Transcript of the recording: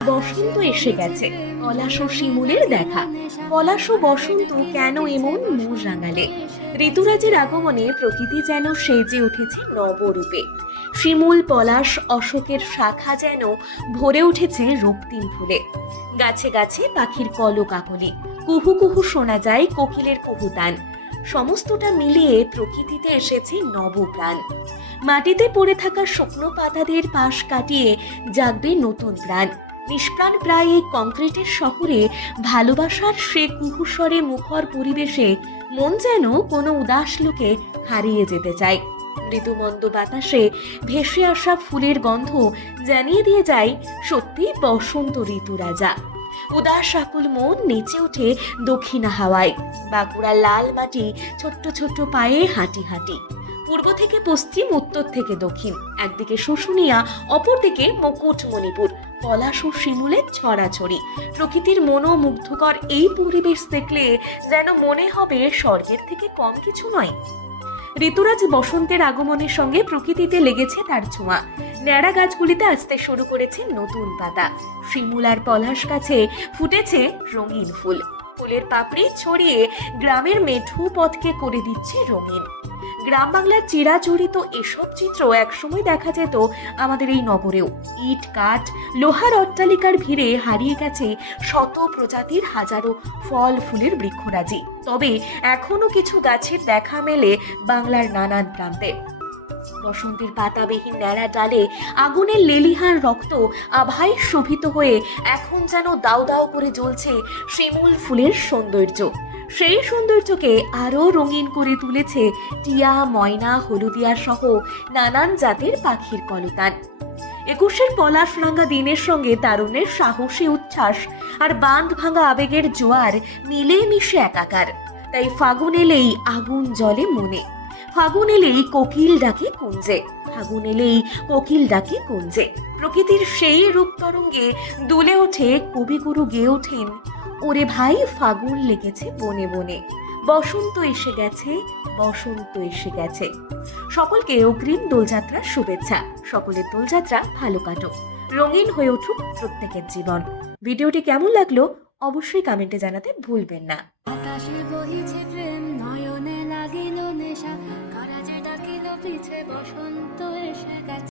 বসন্ত এসে গেছে, পলাশ ও শিমুলের দেখা। পলাশ ও বসন্ত কেন এমন মুখ রাঙালে? ঋতুরাজের আগমনে প্রকৃতি যেন সেজে উঠেছে নবরূপে। শিমুল, পলাশ, অশোকের শাখা যেন ভরে উঠেছে রক্তিম ফুলে। গাছে গাছে পাখির কলকাকলি, কুহু কুহু শোনা যায় কোকিলের কুহুতান। সমস্তটা মিলিয়ে প্রকৃতিতে এসেছে নবপ্রাণ। মাটিতে পড়ে থাকা শুকনো পাতাদের পাশ কাটিয়ে জাগবে নতুন প্রাণ। নিষ্প্রাণ প্রায় এই কংক্রিটের শহরে ভালোবাসার সে কুহুস্বরে মুখর পরিবেশে মন যেন কোনো উদাস লোকে হারিয়ে যেতে চায়। মৃদুমন্দ বাতাসে ভেসে আসা ফুলের গন্ধ জানিয়ে দিয়ে যায় সত্যি বসন্ত ঋতু রাজা। উদাস আকুল মন নেচে ওঠে দক্ষিণা হাওয়ায়। বাঁকুড়ার লাল মাটি ছোট্ট ছোট্ট পায়ে হাঁটি হাঁটি। পূর্ব থেকে পশ্চিম, উত্তর থেকে দক্ষিণ, একদিকে শুশুনিয়া, অপরদিকে মুকুটমণিপুর। পলাশ ও শিমুলের ছড়াছড়ি। প্রকৃতির মনোমুগ্ধকর এই পরিবেশ দেখলে যেন মনে হবে স্বর্গের থেকে কম কিছু নয়। ঋতুরাজ বসন্তের আগমনের সঙ্গে প্রকৃতিতে লেগেছে তার ছোঁয়া। ন্যাড়া গাছগুলিতে আসতে শুরু করেছে নতুন পাতা। শিমুল আর পলাশ গাছে ফুটেছে রঙিন ফুল। ফুলের পাপড়ি ছড়িয়ে গ্রামের মেঠো পথকে করে দিচ্ছে রঙিন। গ্রাম বাংলার চিরাচরিত এসব চিত্র একসময় দেখা যেত আমাদের এই নগরেও। ইট, কাঠ, লোহার অট্টালিকার ভিড়ে হারিয়ে গেছে শত প্রজাতির হাজারো ফল ফুলের বৃক্ষরাজি। তবে এখনো কিছু গাছের দেখা মেলে বাংলার নানান প্রান্তে। বসন্তের পাতাবিহীন ন্যাড়া ডালে আগুনের লেলিহান রক্ত আভায় শোভিত হয়ে এখন যেন দাউ দাউ করে জ্বলছে শিমুল ফুলের সৌন্দর্য। সেই সৌন্দর্যকে আরো রঙিন করে তুলেছে টিয়া, ময়না, হলুদিয়া সহ নানান জাতের পাখির কলতান। একুশের পলাশ রাঙা দিনের সঙ্গে তারুণ্যের সাহসী উচ্ছ্বাস আর বাঁধ ভাঙা আবেগের জোয়ার মিলে মিশে একাকার। তাই ফাগুন এলেই আগুন জ্বলে মনে। ফাগুন এলেই কোকিল ডাকে কুঞ্জে। ফাগুন এলেই কোকিল ডাকে কুঞ্জে। প্রকৃতির সেই রূপ তরঙ্গে দুলে ওঠে কবিগুরু গেয়ে ওঠেন, ওরে ভাই ফাগুন লেগেছে বনে বনে, বসন্ত এসে গেছে, বসন্ত এসে গেছে। সকলকে অগ্রিম দোলযাত্রার শুভেচ্ছা। সকলের দোলযাত্রা ভালো কাটুক, রঙিন হয়ে উঠুক প্রত্যেকের জীবন। ভিডিওটি কেমন লাগলো অবশ্যই কমেন্টে জানাতে ভুলবেন না। আকাশে বহিছে প্রেম, নয়নে লাগিল নেশা, কারাজে ডাকিল পিছে বসন্ত এসে গেছে।